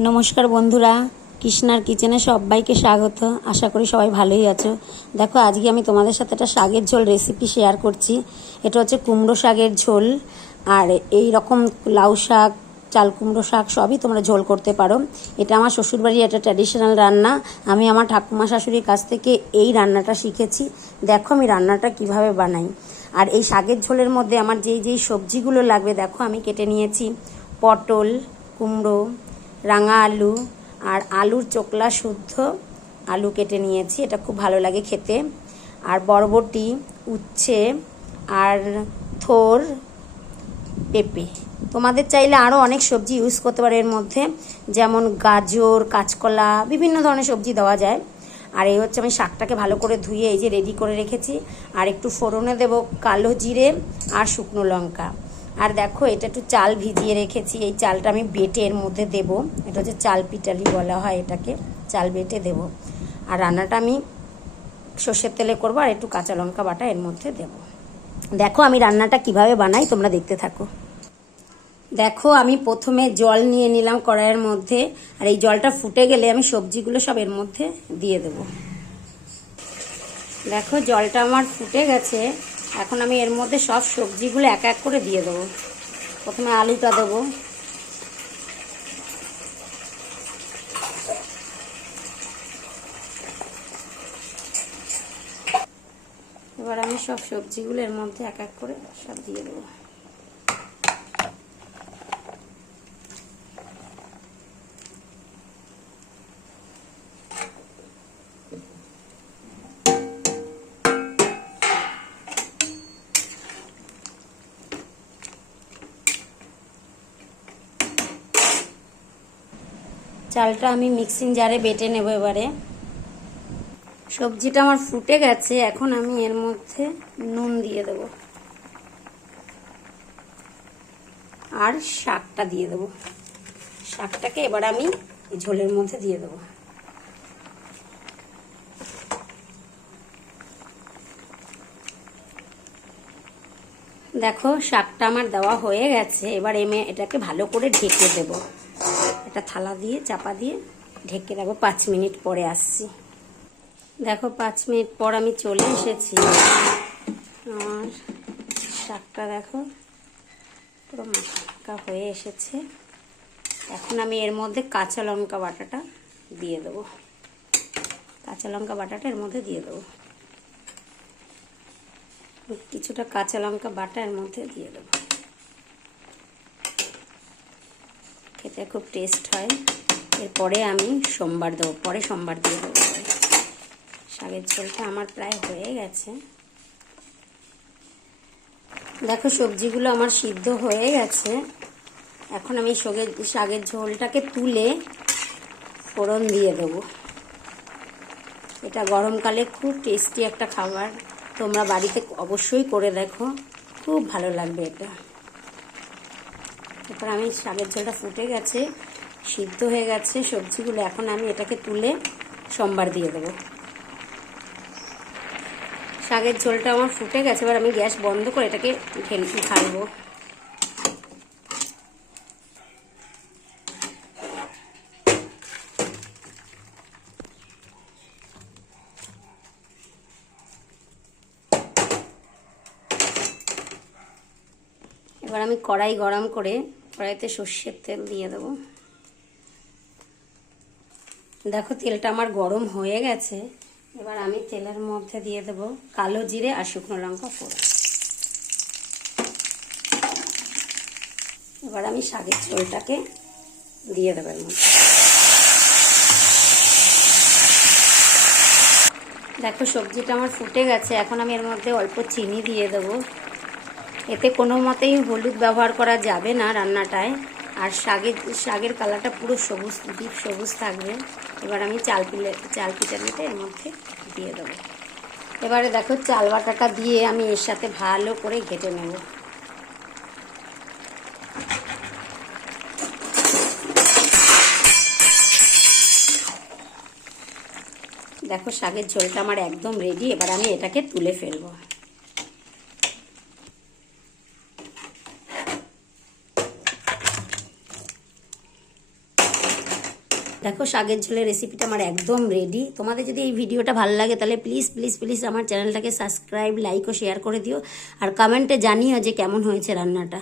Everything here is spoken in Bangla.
নমস্কার বন্ধুরা, কৃষ্ণার কিচেনে সবাইকে স্বাগত। আশা করি সবাই ভালোই আছো। দেখো, আজকে আমি তোমাদের সাথে একটা শাকের ঝোল রেসিপি শেয়ার করছি। এটা হচ্ছে কুমড়ো শাকের ঝোল। আর এই রকম লাউ শাক, চাল কুমড়ো শাক, সবই তোমরা ঝোল করতে পারো। এটা আমার শ্বশুরবাড়ির একটা ট্র্যাডিশনাল রান্না। আমি আমার ঠাকুমা শাশুড়ির কাছ থেকে এই রান্নাটা শিখেছি। দেখো আমি রান্নাটা কীভাবে বানাই। আর এই শাকের ঝোলের মধ্যে আমার যেই যেই সবজিগুলো লাগবে, দেখো আমি কেটে নিয়েছি পটল, কুমড়ো রাঙা আলু আর আলুর চোকলা শুদ্ধ আলু কেটে নিয়েছি, এটা খুব ভালো লাগে খেতে। আর বরবটি, উচ্ছে আর থোর, পেঁপে। তোমাদের চাইলে আরও অনেক সবজি ইউজ করতে পারো এর মধ্যে, যেমন গাজর, কাঁচকলা, বিভিন্ন ধরনের সবজি দেওয়া যায়। আর এই হচ্ছে আমি শাকটাকে ভালো করে ধুয়ে এই যে রেডি করে রেখেছি। আর একটু ফোড়নে দেব কালো জিরে আর শুকনো লঙ্কা। আর দেখো, এটা একটু চাল ভিজিয়ে রেখেছি। এই চালটা আমি বেটে এর মধ্যে দেব। এটা হচ্ছে চাল পিটালি বলা হয় এটাকে। চাল বেটে দেব। আর রান্নাটা আমি সর্ষের তেলে করব আর একটু কাঁচা লঙ্কা বাটা এর মধ্যে দেব। দেখো, আমি রান্নাটা কীভাবে বানাই, তোমরা দেখতে থাকো। দেখো, আমি প্রথমে জল নিয়ে নিলাম কড়াইয়ের মধ্যে। আর এই জলটা ফুটে গেলে আমি সবজিগুলো সব এর মধ্যে দিয়ে দেব। দেখো, জলটা আমার ফুটে গেছে। এখন আমি এর মধ্যে সব সবজিগুলো এক এক করে দিয়ে দেবো। প্রথমে আলুটা দেবো। এবার আমি সব সবজিগুলো এর মধ্যে এক এক করে সব দিয়ে দেবো। চালটা আমি মিক্সিং জারে বেটে নেব এবারে। সবজিটা আমার ফুটে গেছে, এখন আমি এর মধ্যে নুন দিয়ে দেব। আর শাকটা দিয়ে দেব। শাকটাকে এবার আমি ঝোলের মধ্যে দিয়ে দেবো। দেখো, শাকটা আমার দেওয়া হয়ে গেছে, এবার এমে এটাকে ভালো করে ঢেকে দেব। এটা থালা দিয়ে, চাপা দিয়ে ঢেকে রাখব। পাঁচ মিনিট পরে আসছি। দেখো, পাঁচ মিনিট পর আমি চলে এসেছি। আমার শাকটা দেখো, পুরো মাখা হয়ে এসেছে। এখন আমি এর মধ্যে কাঁচা লঙ্কা বাটাটা দিয়ে দেবো। কাঁচা লঙ্কা বাটাটা এর মধ্যে দিয়ে দেবো। কিছুটা কাঁচা লঙ্কা বাটা এর মধ্যে দিয়ে দেবো। খেতে খুব টেস্ট হয়। এরপরে আমি সোমবার দেবো, পরে সোমবার দিয়ে দেবো শাকের ঝোলটা আমার প্রায় হয়ে গেছে। দেখো সবজিগুলো আমার সিদ্ধ হয়ে গেছে। এখন আমি সগের শাকের ঝোলটাকে তুলে ফোড়ন দিয়ে দেবো। এটা গরমকালে খুব টেস্টি একটা খাবার। তোমরা বাড়িতে অবশ্যই করে দেখো। খুব ভালো লাগবে এটা। তারপর আমি শাকের ঝোলটা ফুটে গেছে, সিদ্ধ হয়ে গেছে, সবজিগুলো এখন আমি এটাকে তুলে সোমবার দিয়ে দেবো। শাকের ঝোলটা আমার ফুটে গেছে, এবার আমি গ্যাস বন্ধ করে এটাকে ঢেলে ঢালবো। এবার আমি কড়াই গরম করে কড়াইতে সর্ষের তেল দিয়ে দেবো। দেখো, তেলটা আমার গরম হয়ে গেছে। এবার আমি তেলের মধ্যে দিয়ে দেব কালো জিরে আর শুকনো লঙ্কা ফোড়া এবার আমি শাকের ঝোলটাকে দিয়ে দেবো এর মধ্যে। দেখো, সবজিটা আমার ফুটে গেছে। এখন আমি এর মধ্যে অল্প চিনি দিয়ে দেবো। এতে কোনো মতেই হলুদ ব্যবহার করা যাবে না রান্নাটায়। আর শাকের শাকের কালারটা পুরো সবুজ, ডিপ সবুজ থাকবে। এবার আমি চাল পিলে, চাল পিটানিটা এর মধ্যে দিয়ে দেবো। এবারে দেখো চাল বাটাটা দিয়ে আমি এর সাথে ভালো করে ঘেটে নেব। দেখো শাকের ঝোলটা আমার একদম রেডি এবার আমি এটাকে তুলে ফেলব। দেখো শাগের ঝোলের রেসিপিটা আমার একদম রেডি তোমাদের যদি এই ভিডিওটা ভালো লাগে, তাহলে প্লিজ প্লিজ প্লিজ আমার চ্যানেলটাকে সাবস্ক্রাইব লাইক ও শেয়ার করে দিও। আর কমেন্টে জানিও যে কেমন হয়েছে রান্নাটা।